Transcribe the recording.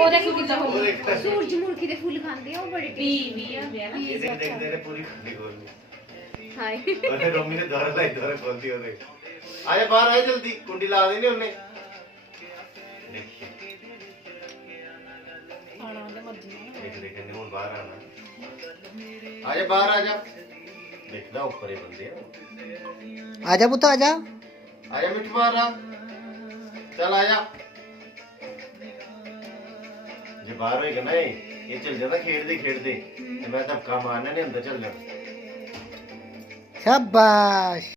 ਉਹ ਦੇਖੋ ਕਿੱਦਾਂ ਹੋ ਉਹ ਦੇਖ ਸੂਰਜਮੁਖੀ ਦੇ ਫੁੱਲ ਖਾਂਦੇ ਆ ਉਹ ਬੜੇ ਵੀ ਆ ਗਿਆ ਨਾ ਇਹ ਦੇਖਦੇ ਨੇ ਪੂਰੀ ਖੁੱਲੀ ਖੋਲ ਹਾਏ ਉਹਨੇ ਰੋਮੀ ਨੇ ਦੁਆਰਾ ਲਾਈ ਦੁਆਰਾ ਖੋਲਦੀ ਉਹਨੇ ਆਜਾ ਬਾਹਰ ਆਏ ਜਲਦੀ ਕੁੰਡੀ ਲਾ ਦੇਣੀ ਉਹਨੇ ਆਣਾ ਉਹਦੇ ਮਰਜ਼ੀ ਨਾਲ ਦੇਖ ਦੇਖ ਨੇ ਹੁਣ ਬਾਹਰ ਆਣਾ ਆਜਾ ਬਾਹਰ ਆਜਾ ਦੇਖਦਾ ਉੱਪਰ ਹੀ ਬੰਦੇ ਆ आजा पुत्र आजा ਆਜਾ ਮਿੱਠੂ ਬਾਹਰ ਆ ਚੱਲ ਆਜਾ ਜੇ ਬਾਹਰ ਹੋਏਗਾ ਨਾ ਇਹ ਚੱਲ ਜਾਣਾ ਖੇਡਦੇ ਖੇਡਦੇ ਤੇ ਮੈਂ ਧੱਕਾ ਮਾਰਨਾ ਨੇ ਅੰਦਰ ਚੱਲ ਜਾਣਾ शाबाश